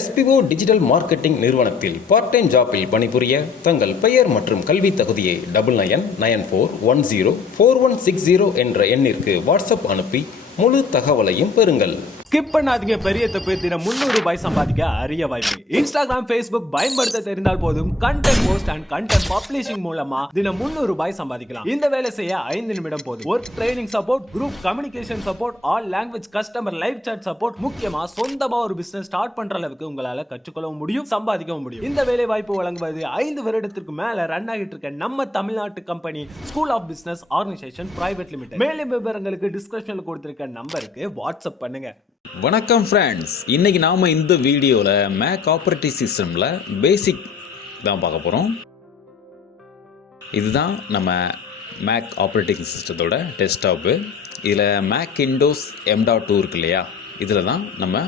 SPO digital marketing நிறுவனத்தில் part time ஜாப்பில் பணிபுரிய தங்கள் பெயர் மற்றும் கல்வி தகுதியை 9994104160 என்ற எண்ணிற்கு வாட்ஸ்அப் அனுப்பி முழு தகவலையும் பெறுங்கள். ஸ்கிப் பண்ணாதீங்க, பெரிய தப்பு. தினம் 300 ரூபாய் சம்பாதிக்க அரிய வாய்ப்பு. இன்ஸ்டாகிராம், Facebook பயன்படுத்த தெரிந்தால் போதும். Content post and content publishing மூலமா தினம் 300 ரூபாய் சம்பாதிக்கலாம். இந்த வேலை செய்ய 5 நிமிடம் போதும். Work training support, group communication support, all language customer live chat support, முக்கியமா சொந்தமா ஒரு பிசினஸ் ஸ்டார்ட் பண்ற அளவுக்கு உங்களால கற்றுக்கொள்ளவும் முடியும், சம்பாதிக்கவும் முடியும். இந்த வேலை வாய்ப்பு வழங்குவது 5 வருடத்திற்கு மேல ரன் ஆகிட்டு இருக்க நம்ம தமிழ்நாட்டு company school of business organisation private limited. மேலும் விவரங்களுக்கு டிஸ்கிரிப்ஷன்ல கொடுத்திருக்க நம்பருக்கு வாட்ஸ்அப் பண்ணுங்க. வணக்கம் ஃப்ரெண்ட்ஸ், இன்றைக்கி நாம் இந்த வீடியோவில் மேக் ஆப்ரேட்டிங் சிஸ்டமில் பேசிக் தான் பார்க்க போகிறோம். இதுதான் நம்ம மேக் ஆப்ரேட்டிங் சிஸ்டத்தோட டெஸ்க்டாப்பு. இதில் மேக் விண்டோஸ் M.2 இருக்கு இல்லையா, இதில் தான் நம்ம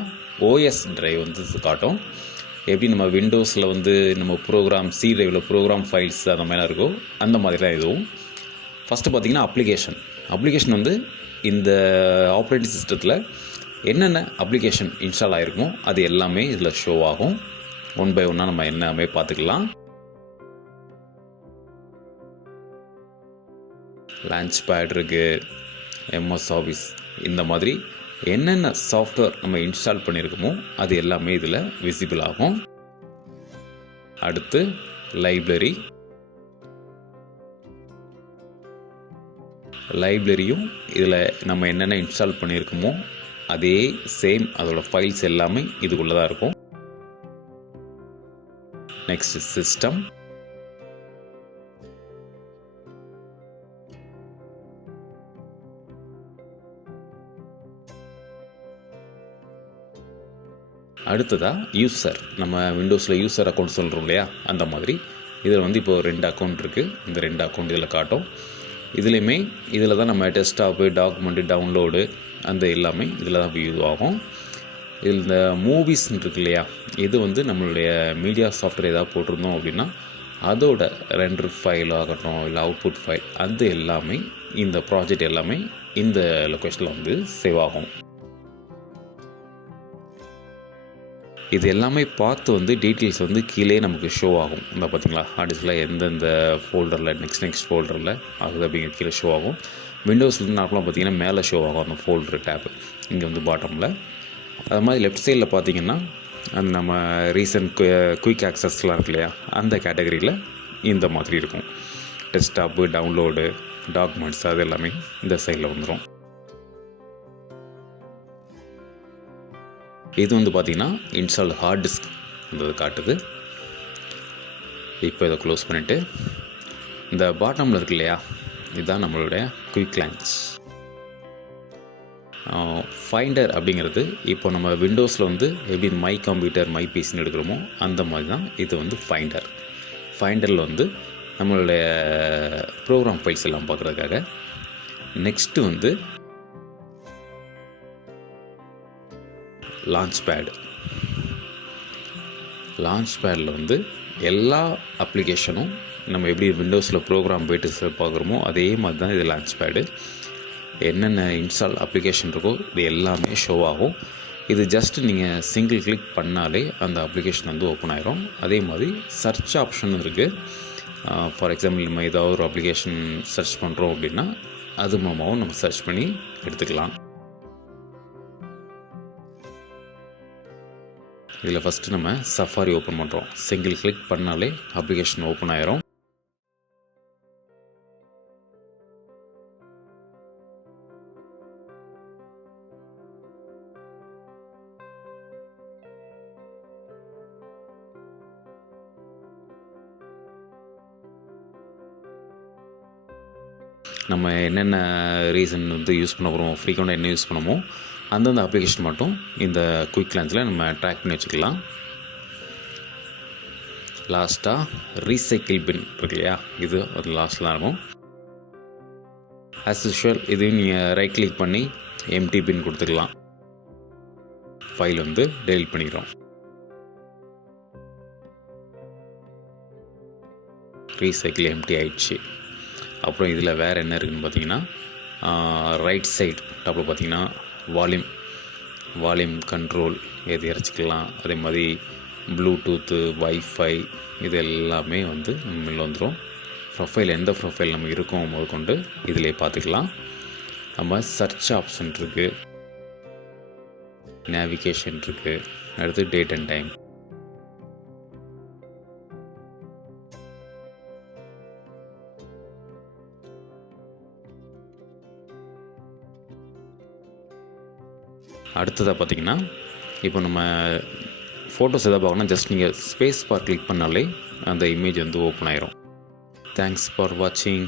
OS ட்ரைவ் வந்து காட்டும். எப்படி நம்ம விண்டோஸில் வந்து நம்ம ப்ரோக்ராம் C ட்ரைவில் ப்ரோக்ராம் ஃபைல்ஸ் அந்த மாதிரிலாம் இருக்கோ அந்த மாதிரி தான் இதுவும். ஃபஸ்ட்டு பார்த்திங்கன்னா அப்ளிகேஷன் வந்து இந்த ஆப்ரேட்டிங் சிஸ்டத்தில் என்னென்ன அப்ளிகேஷன் இன்ஸ்டால் ஆகிருக்குமோ அது எல்லாமே இதில் ஷோ ஆகும். ஒன் பை ஒன்னாக நம்ம எல்லாமே பார்த்துக்கலாம். லான்ச் பேட் இருக்குது, MS ஆஃபீஸ், இந்த மாதிரி என்னென்ன சாஃப்ட்வேர் நம்ம இன்ஸ்டால் பண்ணியிருக்கோமோ அது எல்லாமே இதில் விசிபிள் ஆகும். அடுத்து லைப்ரரியும் இதில் நம்ம என்னென்ன இன்ஸ்டால் பண்ணியிருக்கோமோ அதே சேம் அதோட ஃபைல்ஸ் எல்லாமே இதுக்குள்ளே தான் இருக்கும். நெக்ஸ்ட் சிஸ்டம், அடுத்ததாக யூசர். நம்ம விண்டோஸில் யூசர் அக்கௌண்ட் சொல்கிறோம் இல்லையா, அந்த மாதிரி இதில் வந்து இப்போது 2 அக்கௌண்ட் இருக்குது. இந்த 2 அக்கௌண்ட் இதில் காட்டும். இதுலேயுமே இதில் தான் நம்ம டெஸ்க்டாப்பு, டாக்குமெண்ட்டு, டவுன்லோடு அந்த எல்லாமே இதில் தான் யூஸ் ஆகும். இதில் இந்த மூவிஸ்ன்னு இருக்கு இல்லையா, இது வந்து நம்மளுடைய மீடியா சாஃப்ட்வேர் ஏதாவது போட்டிருந்தோம் அப்படின்னா அதோட ரெண்டர் ஃபைல் ஆகட்டும் இல்லை அவுட்புட் ஃபைல் அது எல்லாமே இந்த ப்ராஜெக்ட் எல்லாமே இந்த லொக்கேஷனில் வந்து சேவ் ஆகும். இது எல்லாமே பார்த்து வந்து டீட்டெயில்ஸ் வந்து கீழே நமக்கு ஷோ ஆகும். இந்த பார்த்திங்களா, அடுத்தல எந்தெந்த ஃபோல்டரில் நெக்ஸ்ட் ஃபோல்டரில் ஆகுது அப்படிங்கிற கீழே ஷோ ஆகும். விண்டோஸில் வந்து நார்மலாக பார்த்திங்கன்னா மேலே ஷோ ஆகும் அந்த ஃபோல்டர் டேப்பு, இங்கே வந்து பாட்டமில். அது மாதிரி லெஃப்ட் சைடில் பார்த்திங்கன்னா அந்த நம்ம ரீசன்ட் குயிக் ஆக்சஸ்லாம் இருக்கு இல்லையா, அந்த கேட்டகரியில் இந்த மாதிரி இருக்கும். டெஸ்க்டாப்பு, டவுன்லோடு, டாக்குமெண்ட்ஸ் அது எல்லாமே இந்த சைடில் வந்துடும். இது வந்து பார்த்திங்கன்னா இன்ஸ்டால் ஹார்ட் டிஸ்க் அந்த காட்டுது. இப்போ இதை க்ளோஸ் பண்ணிவிட்டு இந்த பாட்டமில் இருக்கு இல்லையா, இதுதான் நம்மளுடைய குயிக் லான்ச். ஃபைண்டர் அப்படிங்கிறது இப்போ நம்ம விண்டோஸில் வந்து எப்படி மை கம்ப்யூட்டர், மை பிசின்னு எடுக்கிறோமோ அந்த மாதிரி தான் இது வந்து ஃபைண்டரில் வந்து நம்மளுடைய ப்ரோக்ராம் ஃபைல்ஸ் எல்லாம் பார்க்குறதுக்காக. நெக்ஸ்ட்டு வந்து லான்ச் பேடில் வந்து எல்லா அப்ளிகேஷனும் நம்ம எப்படி விண்டோஸில் ப்ரோக்ராம் போய்ட்டு பார்க்குறோமோ அதே மாதிரி தான் இது லான்ச் பேடு. என்னென்ன இன்ஸ்டால் அப்ளிகேஷன் இருக்கோ இது எல்லாமே ஷோ ஆகும். இது ஜஸ்ட் நீங்கள் சிங்கிள் கிளிக் பண்ணாலே அந்த அப்ளிகேஷன் வந்து ஓப்பன் ஆகிரும். அதே மாதிரி சர்ச் ஆப்ஷன் இருக்குது. ஃபார் எக்ஸாம்பிள் நம்ம ஏதாவது ஒரு அப்ளிகேஷன் சர்ச் பண்ணுறோம் அப்படின்னா அது மூலமாகவும் நம்ம சர்ச் பண்ணி எடுத்துக்கலாம். இதில் ஃபஸ்ட்டு நம்ம சஃபாரி ஓப்பன் பண்ணுறோம். சிங்கிள் கிளிக் பண்ணாலே அப்ளிகேஷன் ஓப்பன் ஆயிரும். நம்ம என்னென்ன ரீசன் வந்து யூஸ் பண்ண போகிறோம், ஃப்ரீக்வெண்ட்டாக என்ன யூஸ் பண்ணமோ அந்தந்த அப்ளிகேஷன் மட்டும் இந்த குயிக் லான்ச்சில் நம்ம ட்ராக் பண்ணி வச்சுக்கலாம். லாஸ்ட்டாக ரீசைக்கிள் பின் இருக்கு இல்லையா, இது அது லாஸ்ட்டில் இருக்கும். ஆஸ் யூஷுவல் இதையும் நீங்கள் ரைட் கிளிக் பண்ணி எம்டி பின் கொடுத்துக்கலாம். ஃபைல் வந்து டெலிட் பண்ணிக்கிறோம். ரீசைக்கிள் எம்டி ஆயிடுச்சு. அப்புறம் இதில் வேறு என்ன இருக்குதுன்னு பார்த்தீங்கன்னா ரைட் சைடு டாப்பில் பார்த்தீங்கன்னா வால்யூம் வால்யூம் கண்ட்ரோல் எது இறச்சிக்கலாம், அதே மாதிரி ப்ளூடூத்து, வைஃபை இது எல்லாமே வந்து நம்மள வந்துடும். ப்ரொஃபைல் எந்த ப்ரொஃபைல் நம்ம இருக்கோம் முதற்கொண்டு இதிலே பார்த்துக்கலாம். நம்ம சர்ச் ஆப்ஷன் இருக்குது, நேவிகேஷன் இருக்குது, அடுத்து டேட் அண்ட் டைம். அடுத்ததாக பார்த்திங்கன்னா இப்போ நம்ம ஃபோட்டோஸ் எதாவது பார்க்கணும்னா ஜஸ்ட் நீங்கள் ஸ்பேஸ் பார் கிளிக் பண்ணாலே அந்த இமேஜ் வந்து ஓப்பன் ஆயிரும். தேங்க்ஸ் ஃபார் வாட்சிங்.